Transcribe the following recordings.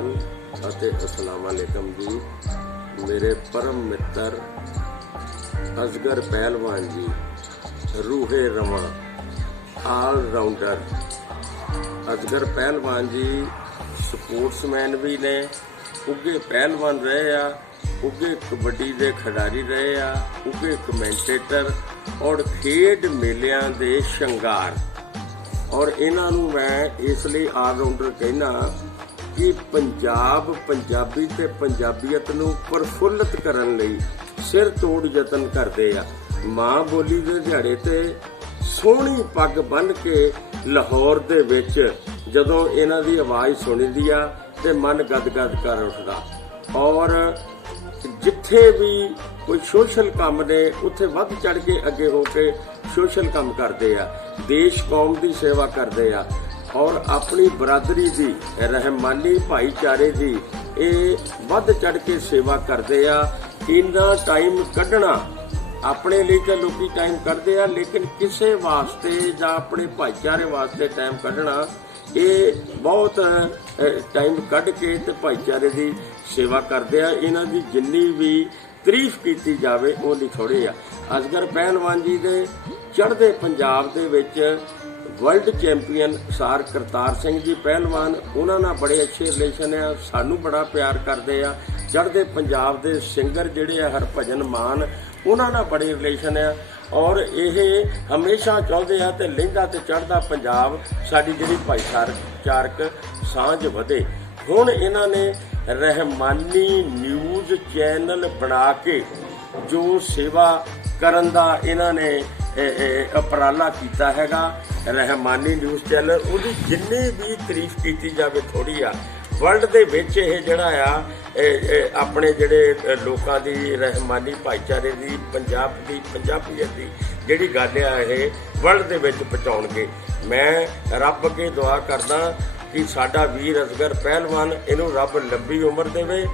अस्सलाम वालेकुम जी। मेरे परम मित्र असगर पहलवान जी, रूहे रवा ऑलराउंडर असगर पहलवान जी स्पोर्ट्समैन भी ने, उगे पहलवान रहे आ, उगे कबड्डी के खिडारी रहे आ, उगे कमेंटेटर और खेड मेलियां दे शंगार। और इन्हां नूं मैं इसलिए ऑलराउंडर कहना कि पंजाब पंजाबी ते पंजाबीयत नूं प्रफुल्लित करन लई सिर तोड़ यतन करदे आ। मां बोली दे दिहाड़े ते सोहणी पग बन के लाहौर दे विच जदों इन्हां दी आवाज़ सुणीदी आ ते मन गदगद कर उठदा। और जिथे भी कोई सोशल काम ने उत्थे वध चढ़ के अगे हो के सोशल काम करदे आ, देश कौम दी सेवा करदे आ और अपनी बरादरी दी रहमानी भाईचारे दी ये वध चढ़ के सेवा करदे आ। इन्ना टाइम कढ़ना अपने लिए तो लोग टाइम कढ़ते आ, लेकिन किसी वास्ते जां अपने भाईचारे वास्ते टाइम कढ़ना ये बहुत टाइम कढ़ के ते भाईचारे की सेवा करते आ। इन्हां दी जिन्नी भी तारीफ की जाए उन्नी थोड़ी आ। असगर पहलवान जी दे चढ़दे पंजाब दे विच वर्ल्ड चैंपीयन सार करतार सिंह जी पहलवान, उन्होंने बड़े अच्छे रिलेशन आ, सानू बड़ा प्यार करते आ। चढ़दे पंजाब दे सिंगर जिहड़े आ हरभजन मान, उन्होंने बड़े रिलेशन आ और ये हमेशा चाहते हैं तो लहिंदा ते चढ़दा पंजाब साडी जिहड़ी भाईचारक सांझ वधे। हुण इन्हां ने रहमानी न्यूज़ चैनल बना के जो सेवा करन दा इन्हां ने उपराला किया हैगा, रहमानी न्यूज़ चैनल, उहदी जिन्नी भी तारीफ की जाए थोड़ी आ। वर्ल्ड दे विच इह जिहड़ा आ अपने जिहड़े लोकां दी रहमानी भाईचारे दी पंजाब दी पंजाबीयत दी जिहड़ी गल आ इह वर्ल्ड दे विच पहुंचाउणगे। मैं रब अगे दुआ करदा कि साडा वीर असगर पहलवान इहनूं रब लंबी उम्र देवे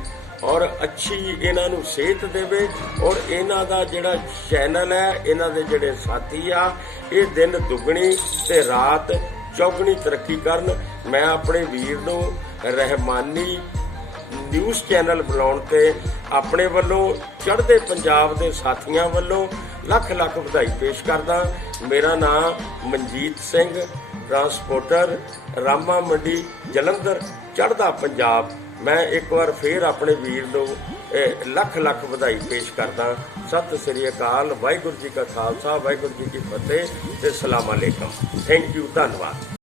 और अच्छी इन्हां नूं सेहत देवे और इन्हां दा जिहड़ा चैनल है, इन्हां दे जिहड़े साथी आ, ये दिन दुगनी ते रात चौगनी तरक्की करन। मैं अपने वीर नूं रहमानी न्यूज़ चैनल बनाउण ते अपने वल्लों चढ़दे पंजाब दे साथियां वल्लों लख लख वधाई पेश करदा। मेरा नाम मनजीत सिंह, ट्रांसपोर्टर, रामा मंडी, जलंधर, चढ़दा पंजाब। मैं एक बार फिर अपने वीर नूं लख लख वधाई पेश करदा। सत श्री अकाल, वाहिगुरू जी का खालसा, वाहिगुरू जी की फतेह ते सलाम अलैकुम। थैंक यू, धन्यवाद।